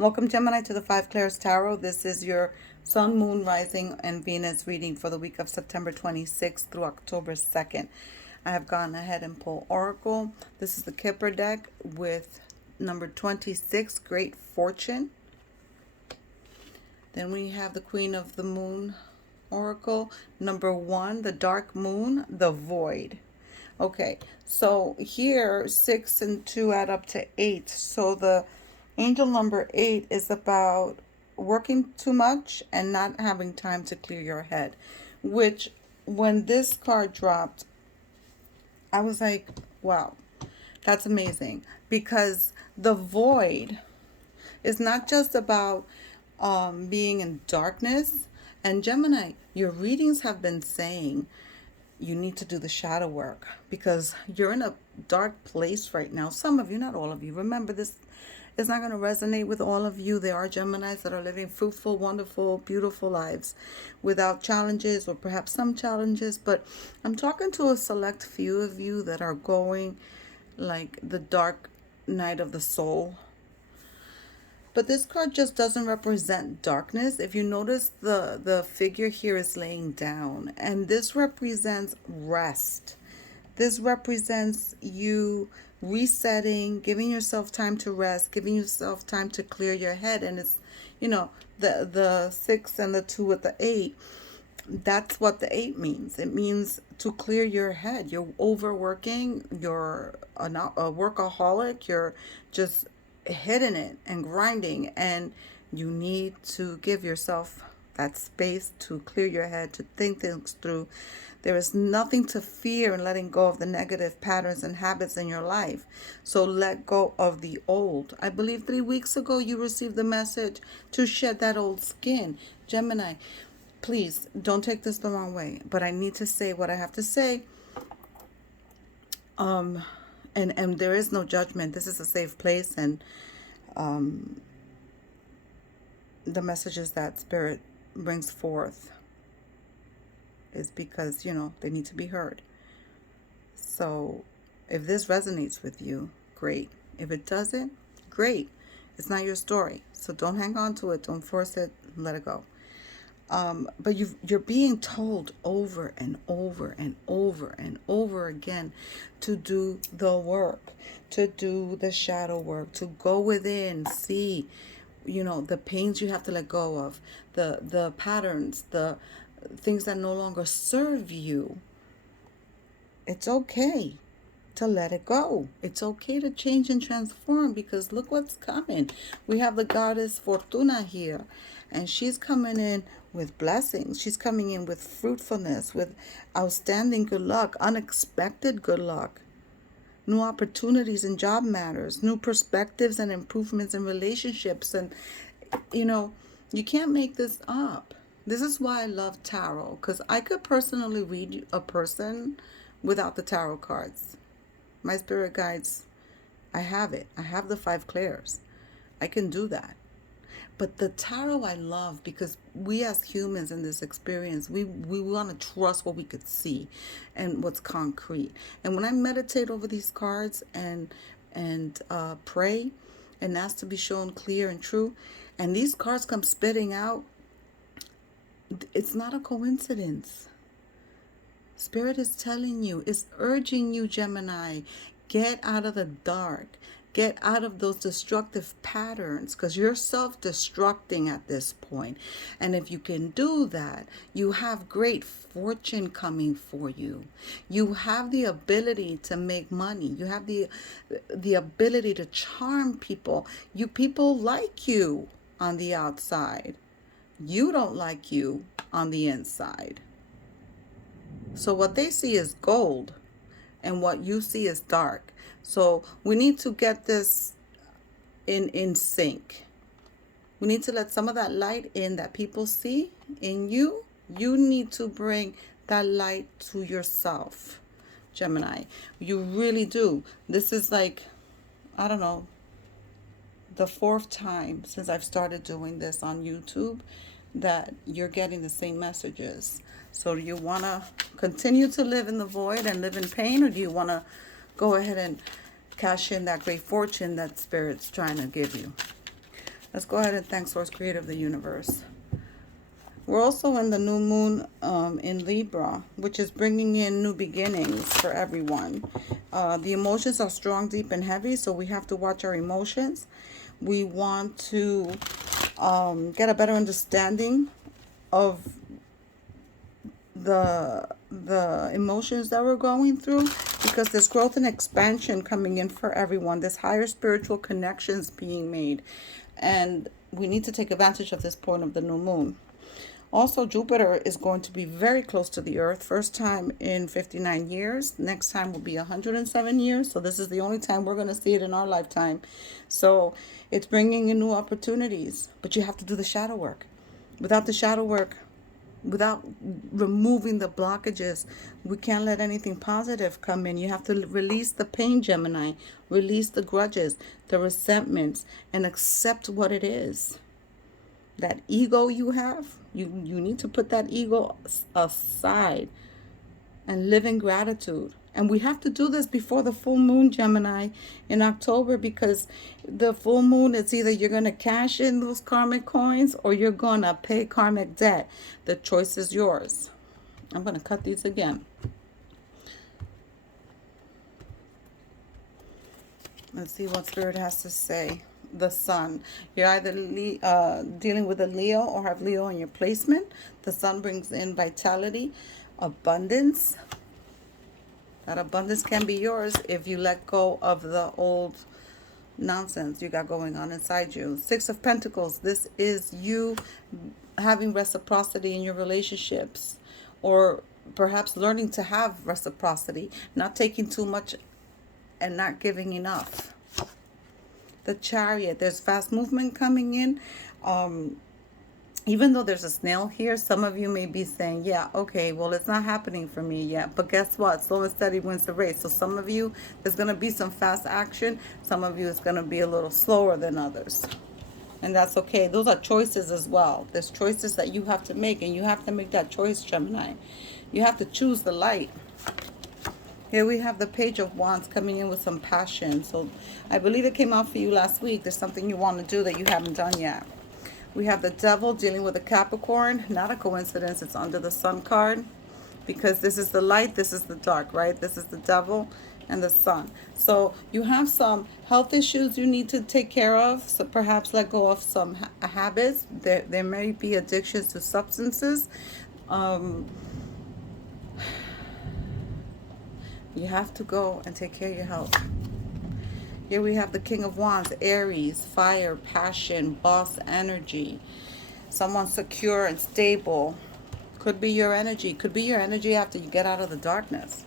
Welcome, Gemini, to the Five Clairs Tarot. This is your Sun, Moon, Rising, and Venus reading for the week of September 26th through October 2nd. I have gone ahead and pulled Oracle. This is the Kipper deck with number 26, Great Fortune. Then we have the Queen of the Moon Oracle. Number 1, the Dark Moon, the Void. Okay, so here 6 and 2 add up to 8. So the angel number 8 is about working too much and not having time to clear your head, which when this card dropped, I was like, wow, that's amazing, because the void is not just about being in darkness. And Gemini, your readings have been saying you need to do the shadow work because you're in a dark place right now. Some of you, not all of you. Remember, this is not going to resonate with all of you. There are Geminis that are living fruitful, wonderful, beautiful lives without challenges, or perhaps some challenges. But I'm talking to a select few of you that are going like the dark night of the soul. But this card just doesn't represent darkness. If you notice, the figure here is laying down. And this represents rest. This represents you resetting, giving yourself time to rest, giving yourself time to clear your head. And it's, you know, the 6 and the 2 with the 8. That's what the 8 means. It means to clear your head. You're overworking. You're a workaholic. You're just hitting it and grinding, and you need to give yourself that space to clear your head, to think things through. There is nothing to fear in letting go of the negative patterns and habits in your life. So let go of the old. I believe 3 weeks ago you received the message to shed that old skin. Gemini, please don't take this the wrong way, but I need to say what I have to say. And there is no judgment. This is a safe place, and the messages that Spirit brings forth is because, you know, they need to be heard. So if this resonates with you, great. If it doesn't, great. It's not your story. So don't hang on to it. Don't force it. Let it go. But you're being told over and over and over and over again to do the work, to do the shadow work, to go within, see, you know, the pains you have to let go of, the patterns, the things that no longer serve you. It's okay to let it go. It's okay to change and transform, because look what's coming. We have the goddess Fortuna here, and she's coming in with blessings. She's coming in with fruitfulness, with outstanding good luck, unexpected good luck, new opportunities in job matters, new perspectives and improvements in relationships. And, you know, you can't make this up. This is why I love tarot, because I could personally read a person without the tarot cards. My spirit guides, I have it. I have the 5 clairs. I can do that. But the tarot I love because we as humans in this experience, we want to trust what we could see and what's concrete. And when I meditate over these cards and pray and ask to be shown clear and true, and these cards come spitting out, it's not a coincidence. Spirit is telling you, it's urging you, Gemini, get out of the dark. Get out of those destructive patterns, because you're self-destructing at this point. And if you can do that, you have great fortune coming for you. You have the ability to make money. You have the ability to charm people. People like you on the outside. You don't like you on the inside. So what they see is gold, and what you see is dark. So we need to get this in sync. We need to let some of that light in that people see in you. You need to bring that light to yourself, Gemini. You really do. This is like, I don't know, the 4th time since I've started doing this on YouTube that you're getting the same messages. So do you want to continue to live in the void and live in pain, or do you want to go ahead and cash in that great fortune that Spirit's trying to give you? Let's go ahead and thank Source Creator of the universe. We're also in the new moon in Libra, which is bringing in new beginnings for everyone. The emotions are strong, deep, and heavy, so we have to watch our emotions. We want to get a better understanding of the emotions that we're going through, because there's growth and expansion coming in for everyone. There's higher spiritual connections being made, and we need to take advantage of this point of the new moon. Also, Jupiter is going to be very close to the Earth. First time in 59 years. Next time will be 107 years. So this is the only time we're going to see it in our lifetime. So it's bringing in new opportunities. But you have to do the shadow work. Without the shadow work, without removing the blockages, we can't let anything positive come in. You have to release the pain, Gemini. Release the grudges, the resentments, and accept what it is. That ego you have, you need to put that ego aside and live in gratitude. And we have to do this before the full moon, Gemini, in October, because the full moon is either you're going to cash in those karmic coins or you're going to pay karmic debt. The choice is yours. I'm going to cut these again. Let's see what Spirit has to say. The Sun. You're either dealing with a Leo or have Leo in your placement. The Sun brings in vitality, abundance. That abundance can be yours if you let go of the old nonsense you got going on inside you. Six of Pentacles. This is you having reciprocity in your relationships, or perhaps learning to have reciprocity, not taking too much and not giving enough. The Chariot, there's fast movement coming in. Even though there's a snail here, some of you may be saying, yeah, okay, well, it's not happening for me yet. But guess what? Slow and steady wins the race. So some of you, there's going to be some fast action. Some of you, it's going to be a little slower than others. And that's okay. Those are choices as well. There's choices that you have to make, and you have to make that choice, Gemini. You have to choose the light. Here we have the Page of Wands coming in with some passion. So I believe it came out for you last week. There's something you want to do that you haven't done yet. We have the Devil dealing with a Capricorn. Not a coincidence. It's under the Sun card, because this is the light, this is the dark, right? This is the Devil and the Sun. So you have some health issues you need to take care of. So perhaps let go of some habits. There may be addictions to substances. You have to go and take care of your health. Here we have the King of Wands, Aries, fire, passion, boss energy. Someone secure and stable. Could be your energy. Could be your energy after you get out of the darkness.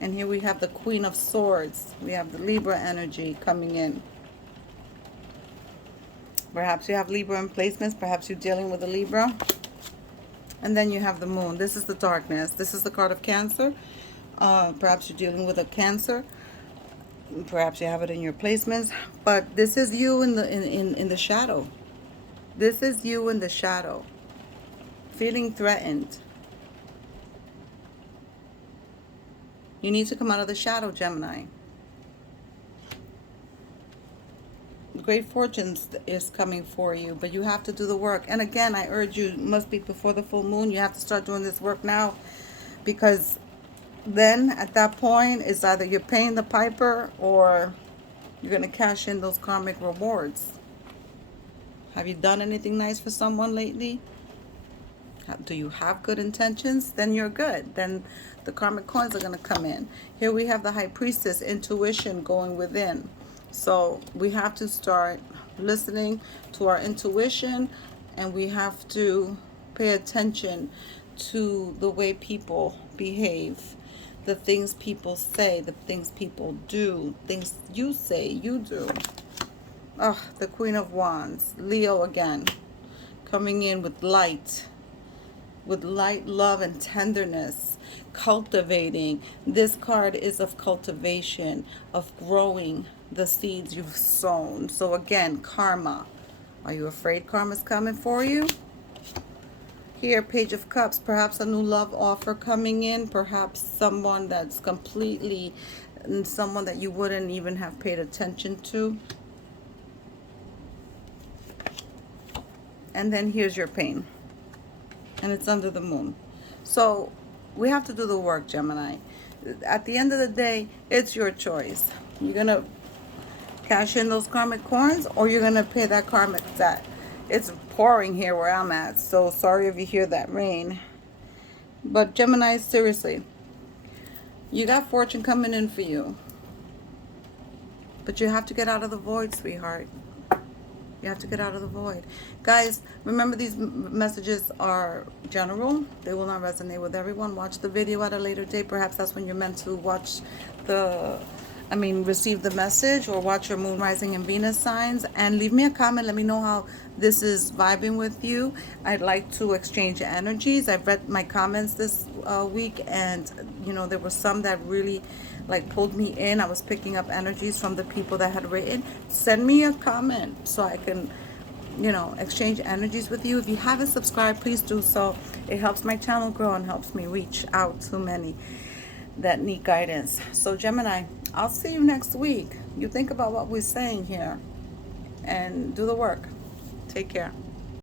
And here we have the Queen of Swords. We have the Libra energy coming in. Perhaps you have Libra in placements. Perhaps you're dealing with a Libra. And then you have the Moon. This is the darkness. This is the card of Cancer. Perhaps you're dealing with a Cancer. Perhaps you have it in your placements. But this is you in the shadow. This is you in the shadow. Feeling threatened. You need to come out of the shadow, Gemini. Great fortunes is coming for you, but you have to do the work. And again, I urge you, must be before the full moon. You have to start doing this work now, because then at that point, it's either you're paying the piper or you're going to cash in those karmic rewards. Have you done anything nice for someone lately? Do you have good intentions? Then you're good. Then the karmic coins are going to come in. Here we have the High Priestess, intuition going within. So we have to start listening to our intuition, and we have to pay attention to the way people behave, the things people say, the things people do, things you say, you do. Oh, the Queen of Wands, Leo again, coming in with light, love, and tenderness, cultivating. This card is of cultivation, of growing the seeds you've sown. So again, karma. Are you afraid karma's coming for you? Here, Page of Cups, perhaps a new love offer coming in, perhaps someone that's completely, someone that you wouldn't even have paid attention to. and then here's your pain, and it's under the moon. So we have to do the work, Gemini. At the end of the day, it's your choice. You're gonna cash in those karmic coins, or you're gonna pay that karmic debt. It's pouring here where I'm at, so sorry if you hear that rain. But Gemini, seriously, you got fortune coming in for you, but you have to get out of the void, sweetheart. You have to get out of the void. Guys, remember these messages are general. They will not resonate with everyone. Watch the video at a later date. Perhaps that's when you're meant to watch receive the message, or watch your moon, rising, and Venus signs. And leave me a comment. Let me know how this is vibing with you. I'd like to exchange energies. I've read my comments this week, and there were some that really pulled me in. I was picking up energies from the people that had written. Send me a comment so I can exchange energies with you. If you haven't subscribed, please do so. It helps my channel grow and helps me reach out to many that need guidance. So Gemini, I'll see you next week. You think about what we're saying here and do the work. Take care.